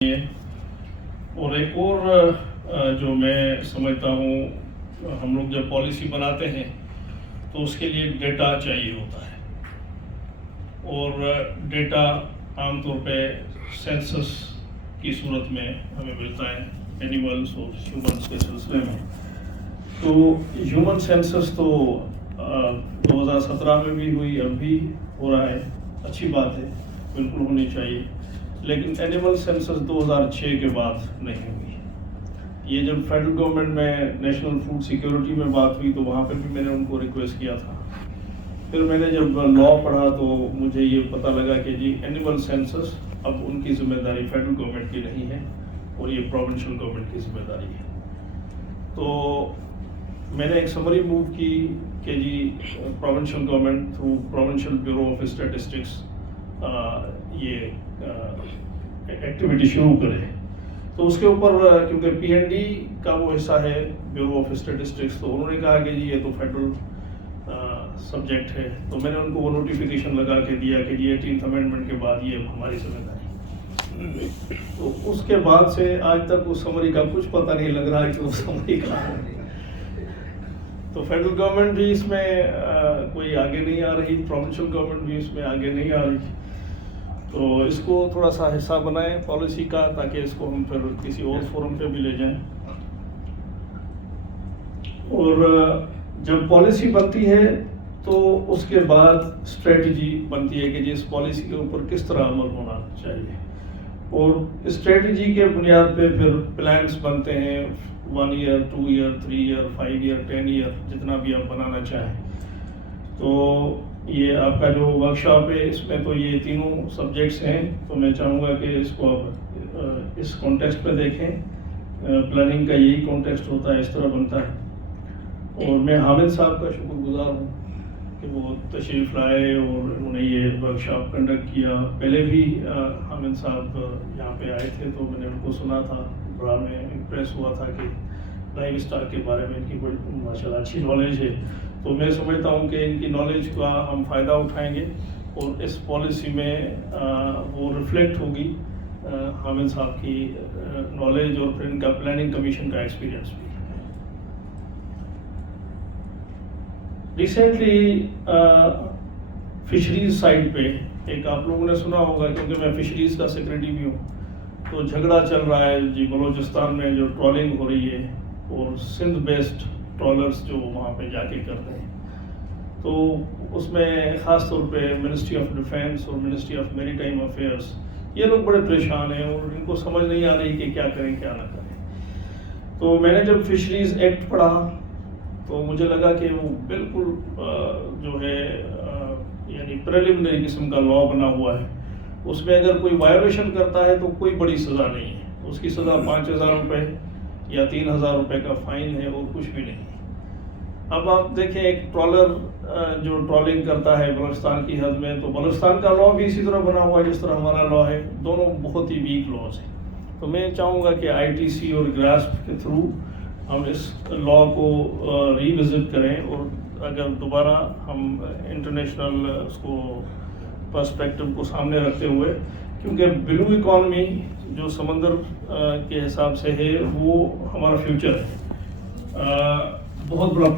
اور ایک اور جو میں سمجھتا ہوں، ہم لوگ جب پالیسی بناتے ہیں تو اس کے لیے ڈیٹا چاہیے ہوتا ہے، اور ڈیٹا عام طور پہ سینسس کی صورت میں ہمیں ملتا ہے، اینیملس اور ہیومنس کے سلسلے میں۔ تو ہیومن سینسس تو 2017 میں بھی ہوئی، اب بھی ہو رہا ہے، اچھی بات ہے، بالکل ہونی چاہیے، لیکن اینیمل سینسس 2006 کے بعد نہیں ہوئی۔ یہ جب فیڈرل گورنمنٹ میں نیشنل فوڈ سیکیورٹی میں بات ہوئی تو وہاں پہ بھی میں نے ان کو ریکویسٹ کیا تھا۔ پھر میں نے جب لا پڑھا تو مجھے یہ پتہ لگا کہ جی اینیمل سینسس اب ان کی ذمہ داری فیڈرل گورنمنٹ کی نہیں ہے، اور یہ پروونشل گورنمنٹ کی ذمہ داری ہے۔ تو میں نے ایک سمری موو کی کہ جی provincial government through provincial bureau of statistics یہ ایکٹیویٹی شروع کرے۔ تو اس کے اوپر کیونکہ پی این ڈی کا وہ حصہ ہے بیورو آف اسٹیٹسٹکس، تو انہوں نے کہا کہ جی یہ تو فیڈرل سبجیکٹ ہے، تو میں نے ان کو وہ نوٹیفیکیشن لگا کے دیا کہ جی 18th امینڈمنٹ کے بعد یہ ہماری ذمہ داری۔ تو اس کے بعد سے آج تک اس سمری کا کچھ پتہ نہیں لگ رہا ہے کہ وہ سمری کہاں ہے۔ تو فیڈرل گورنمنٹ بھی اس میں کوئی آگے نہیں آ رہی، پروونشل گورنمنٹ بھی اس میں آگے نہیں آ رہی۔ تو اس کو تھوڑا سا حصہ بنائیں پالیسی کا، تاکہ اس کو ہم پھر کسی اور فورم پہ بھی لے جائیں۔ اور جب پالیسی بنتی ہے تو اس کے بعد اسٹریٹجی بنتی ہے کہ جی اس پالیسی کے اوپر کس طرح عمل ہونا چاہیے، اور اسٹریٹجی کے بنیاد پہ پھر پلانس بنتے ہیں، 1 year 2 year 3 year 5 year 10 year جتنا بھی آپ بنانا چاہیں۔ تو یہ آپ کا جو ورکشاپ ہے اس میں تو یہ تینوں سبجیکٹس ہیں، تو میں چاہوں گا کہ اس کو آپ اس کانٹیکسٹ پہ دیکھیں۔ پلاننگ کا یہی کانٹیکسٹ ہوتا ہے، اس طرح بنتا ہے۔ اور میں حامد صاحب کا شکر گزار ہوں کہ وہ تشریف لائے اور انہوں نے یہ ورکشاپ کنڈکٹ کیا۔ پہلے بھی حامد صاحب یہاں پہ آئے تھے تو میں نے ان کو سنا تھا، بڑا میں امپریس ہوا تھا کہ لائف اسٹاک کے بارے میں ان کی بڑی ماشاءاللہ اچھی نالج ہے۔ تو میں سمجھتا ہوں کہ ان کی نالج کا ہم فائدہ اٹھائیں گے، اور اس پالیسی میں وہ ریفلیکٹ ہوگی حامد صاحب کی نالج، اور پھر ان کا پلاننگ کمیشن کا ایکسپیرینس بھی۔ ریسنٹلی فشریز سائٹ پہ ایک آپ لوگوں نے سنا ہوگا، کیونکہ میں فشریز کا سیکرٹری بھی ہوں، تو جھگڑا چل رہا ہے جی بلوچستان میں جو ٹرالنگ ہو رہی ہے، اور سندھ بیسڈ ٹرالرز جو وہاں پہ جا کے کرتے ہیں، تو اس میں خاص طور پہ منسٹری آف ڈیفینس اور منسٹری آف میری ٹائم افیئرس یہ لوگ بڑے پریشان ہیں، اور ان کو سمجھ نہیں آ رہی کہ کیا کریں کیا نہ کریں۔ تو میں نے جب فشریز ایکٹ پڑھا تو مجھے لگا کہ وہ بالکل جو ہے یعنی پریلیمنری قسم کا لا بنا ہوا ہے، اس میں اگر کوئی وائلیشن کرتا ہے تو کوئی بڑی سزا نہیں ہے، اس کی سزا 5000 روپے یا 3000 روپے کا فائن ہے، اور کچھ بھی نہیں۔ اب آپ دیکھیں ایک ٹرالر جو ٹرالنگ کرتا ہے بلوچستان کی حد میں، تو بلوچستان کا لا بھی اسی طرح بنا ہوا ہے جس طرح ہمارا لا ہے، دونوں بہت ہی ویک لاز ہیں۔ تو میں چاہوں گا کہ آئی ٹی سی اور گراسپ کے تھرو ہم اس لا کو ریوزٹ کریں، اور اگر دوبارہ ہم انٹرنیشنل اس کو پرسپیکٹو کو سامنے رکھتے ہوئے، کیونکہ بلو اکانومی جو سمندر کے حساب سے ہے وہ ہمارا فیوچر ہے، بہت بڑا